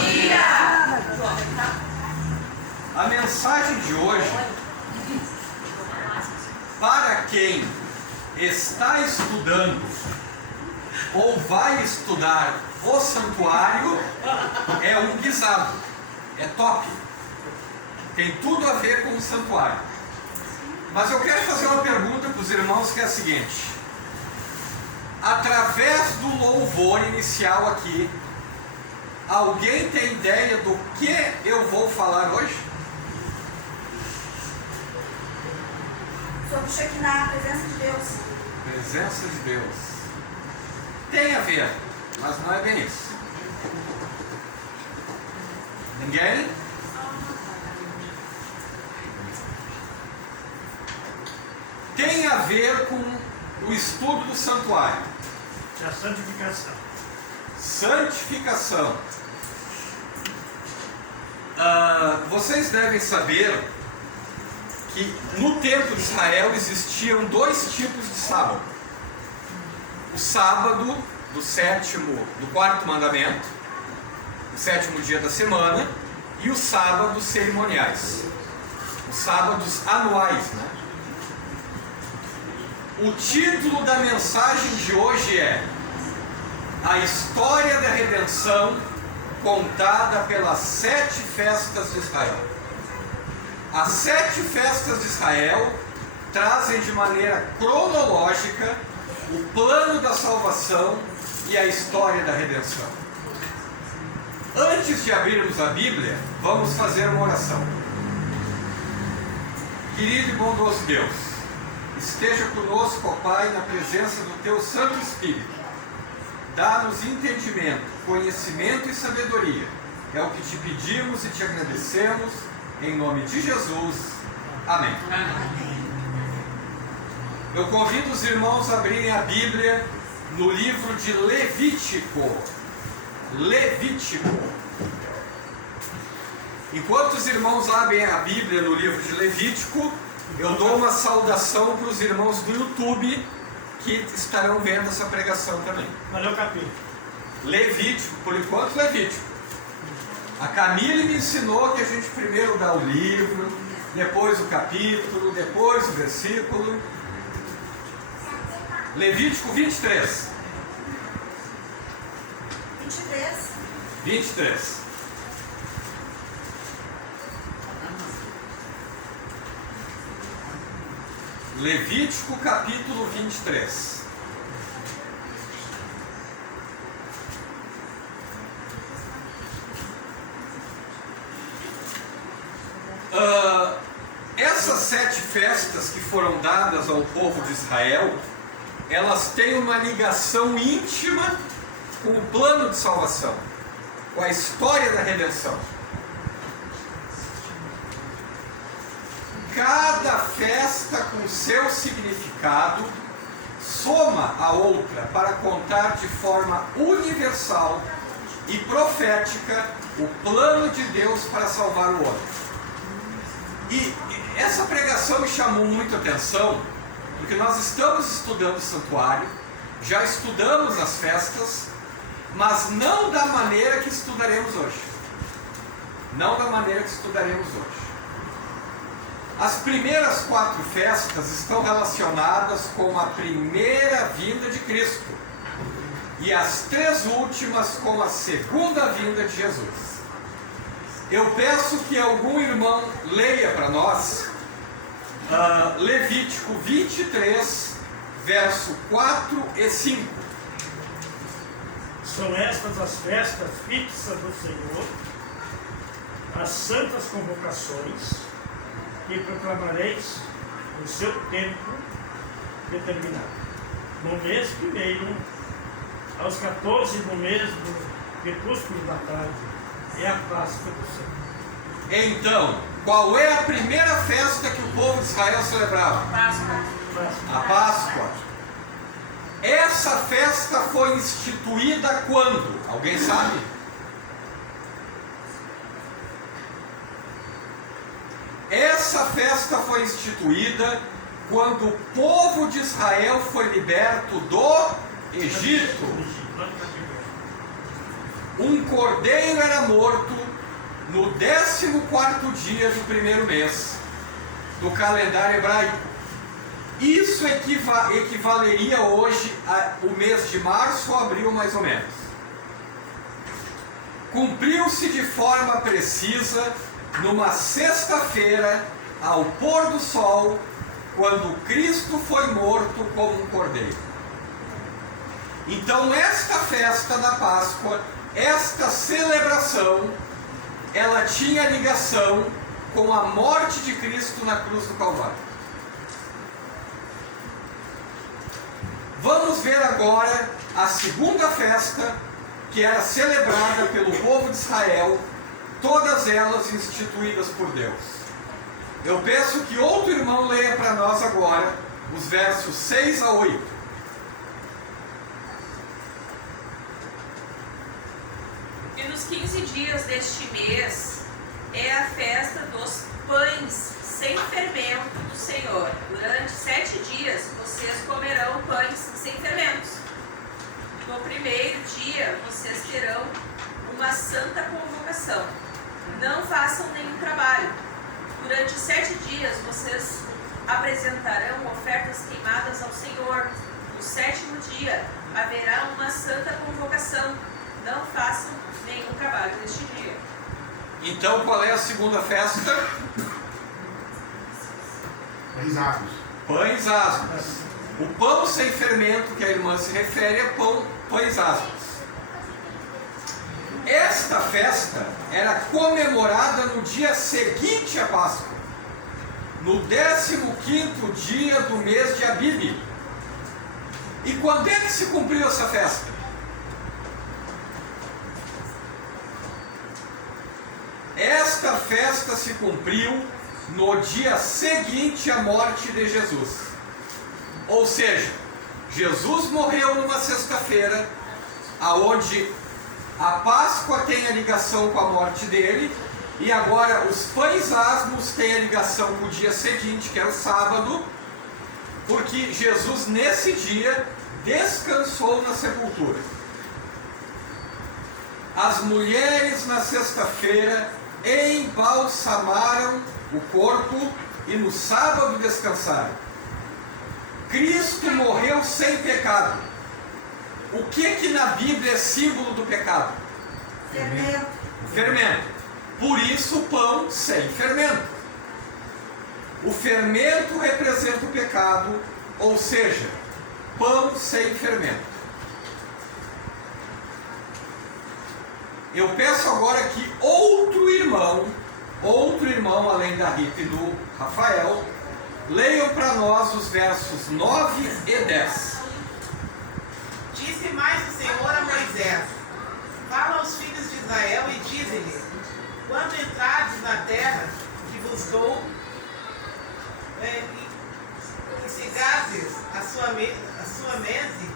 dia! A mensagem de hoje, para quem está estudando ou vai estudar o santuário, é um guisado, é top, tem tudo a ver com o santuário. Mas eu quero fazer uma pergunta para os irmãos, que é a seguinte: através do louvor inicial aqui, alguém tem ideia do que eu vou falar hoje? Sobre Shekinah, a presença de Deus. Presença de Deus. Tem a ver, mas não é bem isso. Ninguém? Tem a ver com o estudo do santuário. É a santificação. Santificação. Vocês devem saber que no templo de Israel existiam dois tipos de sábado: o sábado do quarto mandamento, o sétimo dia da semana, e os sábados cerimoniais, os sábados anuais, né? O título da mensagem de hoje é a história da redenção contada pelas 7 festas de Israel. As 7 festas de Israel trazem de maneira cronológica o plano da salvação e a história da redenção. Antes de abrirmos a Bíblia, vamos fazer uma oração. Querido e bondoso Deus, esteja conosco, ó Pai, na presença do Teu Santo Espírito. Dá-nos entendimento, conhecimento e sabedoria. É o que te pedimos e te agradecemos, em nome de Jesus. Amém. Eu convido os irmãos a abrirem a Bíblia no livro de Levítico. Levítico. Enquanto os irmãos abrem a Bíblia no livro de Levítico, eu dou uma saudação para os irmãos do YouTube que estarão vendo essa pregação também. Qual é o capítulo? Levítico, por enquanto Levítico. A Camille me ensinou que a gente primeiro dá o livro, depois o capítulo, depois o versículo. Levítico 23. 23. 23. Levítico capítulo 23. Essas 7 festas que foram dadas ao povo de Israel, elas têm uma ligação íntima com o plano de salvação, com a história da redenção. Cada festa com seu significado soma a outra para contar de forma universal e profética o plano de Deus para salvar o homem. E essa pregação me chamou muito a atenção, porque nós estamos estudando o santuário, já estudamos as festas, mas não da maneira que estudaremos hoje. Não da maneira que estudaremos hoje. As primeiras 4 festas estão relacionadas com a primeira vinda de Cristo e as 3 últimas com a segunda vinda de Jesus. Eu peço que algum irmão leia para nós Levítico 23, verso 4 e 5. São estas as festas fixas do Senhor, as santas convocações, que proclamareis no seu tempo determinado. No mês primeiro, aos 14 do mês do crepúsculo da tarde, é a Páscoa do Senhor. Então, qual é a primeira festa que o povo de Israel celebrava? A Páscoa. Essa festa foi instituída quando? Alguém sabe? Essa festa foi instituída quando o povo de Israel foi liberto do Egito. um cordeiro era morto no 14º dia do primeiro mês do calendário hebraico. Isso equivaleria hoje ao mês de março ou abril, mais ou menos. Cumpriu-se de forma precisa numa sexta-feira, ao pôr do sol, quando Cristo foi morto como um cordeiro. Então esta festa da Páscoa, esta celebração, ela tinha ligação com a morte de Cristo na cruz do Calvário. Vamos ver agora a segunda festa que era celebrada pelo povo de Israel, todas elas instituídas por Deus. Eu peço que outro irmão leia para nós agora os versos 6 a 8. E nos 15 dias deste mês é a festa dos pães sem fermento do Senhor. Durante 7 dias vocês comerão pães sem fermentos. No primeiro dia vocês terão uma santa convocação. Não façam nenhum trabalho. Durante 7 dias vocês apresentarão ofertas queimadas ao Senhor. No 7º dia haverá uma santa convocação. Não façam nenhum trabalho neste dia. Então qual é a segunda festa? Pães asmos. Pães asmos. O pão sem fermento que a irmã se refere é pães asmos. Esta festa era comemorada no dia seguinte à Páscoa, no 15º dia do mês de Abib. E quando é que se cumpriu essa festa? Esta festa se cumpriu no dia seguinte à morte de Jesus. Ou seja, Jesus morreu numa sexta-feira, aonde a Páscoa tem a ligação com a morte dele, e agora os pães asmos têm a ligação com o dia seguinte, que é o sábado, porque Jesus nesse dia descansou na sepultura. As mulheres na sexta-feira embalsamaram o corpo e no sábado descansaram. Cristo morreu sem pecado. O que na Bíblia é símbolo do pecado? Fermento. Fermento. Por isso o pão sem fermento. O fermento representa o pecado, ou seja, pão sem fermento. Eu peço agora que outro irmão além da Rita e do Rafael, leiam para nós os versos 9 e 10. Disse mais o Senhor a Moisés: fala aos filhos de Israel e dize-lhes: quando entrardes na terra que vos dou, e cegastes a sua mese,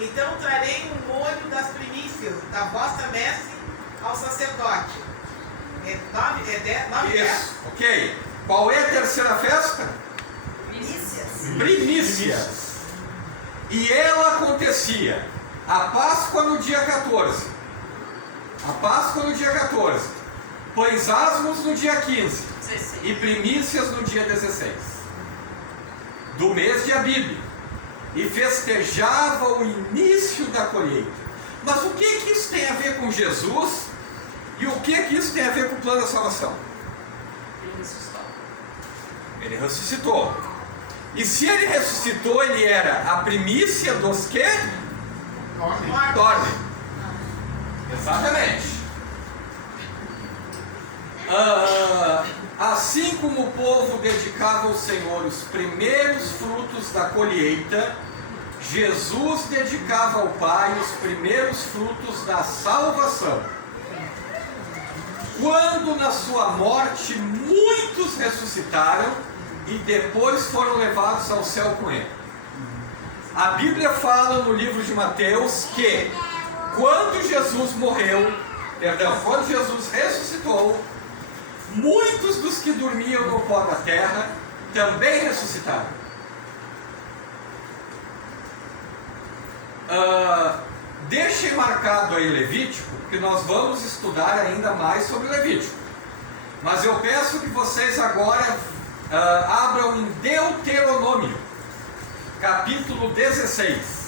então trarei um molho das primícias da vossa messe ao sacerdote. 9 Isso, ok. Qual é a terceira festa? Primícias. Primícias. E ela acontecia a Páscoa no dia 14. A Páscoa no dia 14. Pães asmos no dia 15. 16. E primícias no dia 16. Do mês de Abib. E festejava o início da colheita. Mas o que isso tem a ver com Jesus? E o que isso tem a ver com o plano da salvação? Ele ressuscitou. Ele ressuscitou. E se ele ressuscitou, ele era a primícia dos que? Dorme. Exatamente. Assim como o povo dedicava ao Senhor os primeiros frutos da colheita, Jesus dedicava ao Pai os primeiros frutos da salvação. Quando na sua morte muitos ressuscitaram e depois foram levados ao céu com ele. A Bíblia fala no livro de Mateus que quando Jesus ressuscitou, muitos dos que dormiam no pó da terra também ressuscitaram. Deixem marcado aí Levítico, porque nós vamos estudar ainda mais sobre Levítico. Mas eu peço que vocês agora abram em Deuteronômio, capítulo 16.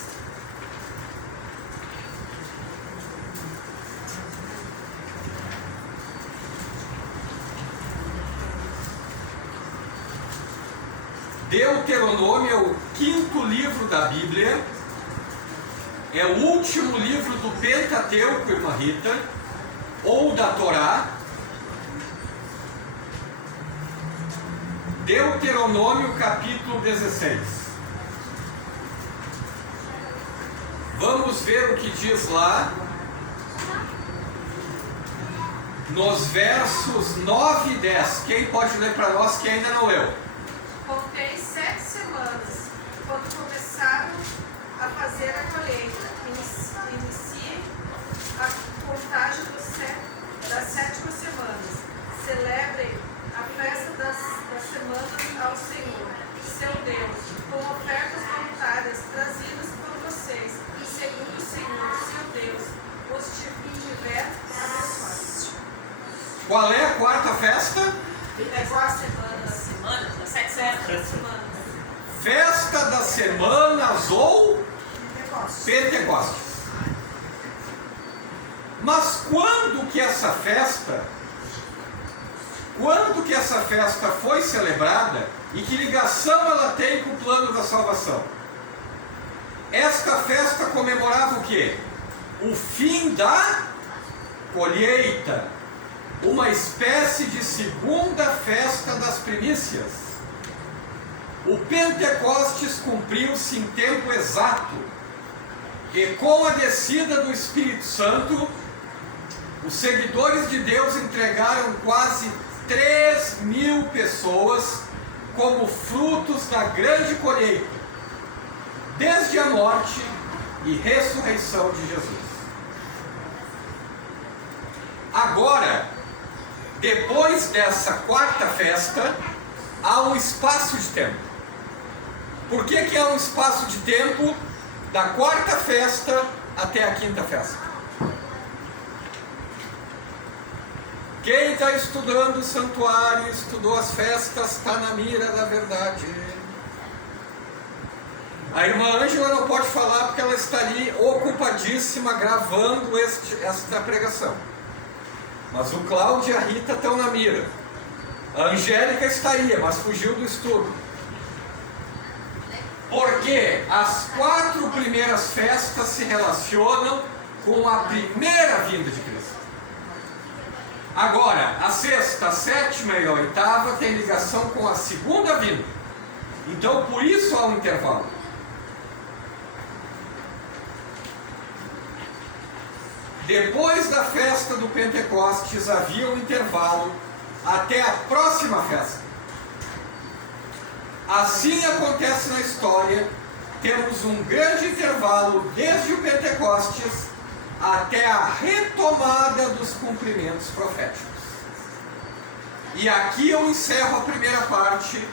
Deuteronômio é o 5º livro da Bíblia, é o último livro do Pentateuco, irmã Rita, ou da Torá. Deuteronômio capítulo 16. Vamos ver o que diz lá, nos versos 9 e 10. Quem pode ler para nós que ainda não leu? Contei 7 semanas, quando começaram a fazer a colheita. Inicie a contagem das 7ª semanas. Celebrem a festa das semanas ao Senhor, seu Deus, com ofertas voluntárias trazidas por vocês, segundo o Senhor, seu Deus, os tiver abençoado. Qual é a quarta festa? É qual a semana? Das 7 semanas. Festa das semanas ou Pentecostes. Mas quando que essa festa foi celebrada e que ligação ela tem com o plano da salvação? Esta festa comemorava o quê? O fim da colheita, uma espécie de segunda festa das primícias. O Pentecostes cumpriu-se em tempo exato, e com a descida do Espírito Santo, os seguidores de Deus entregaram quase 3.000 pessoas como frutos da grande colheita, desde a morte e ressurreição de Jesus. Agora, depois dessa quarta festa, há um espaço de tempo. Por que há um espaço de tempo da quarta festa até a quinta festa? Quem está estudando o santuário, estudou as festas, está na mira da verdade. A irmã Ângela não pode falar porque ela está ali ocupadíssima gravando esta pregação. Mas o Cláudio e a Rita estão na mira. A Angélica está aí, mas fugiu do estudo. Porque as 4 primeiras festas se relacionam com a primeira vinda de Cristo. Agora, a 6ª, a 7ª e a 8ª tem ligação com a segunda vinda. Então, por isso há um intervalo. Depois da festa do Pentecostes havia um intervalo até a próxima festa. Assim acontece na história, temos um grande intervalo desde o Pentecostes até a retomada dos cumprimentos proféticos. E aqui eu encerro a primeira parte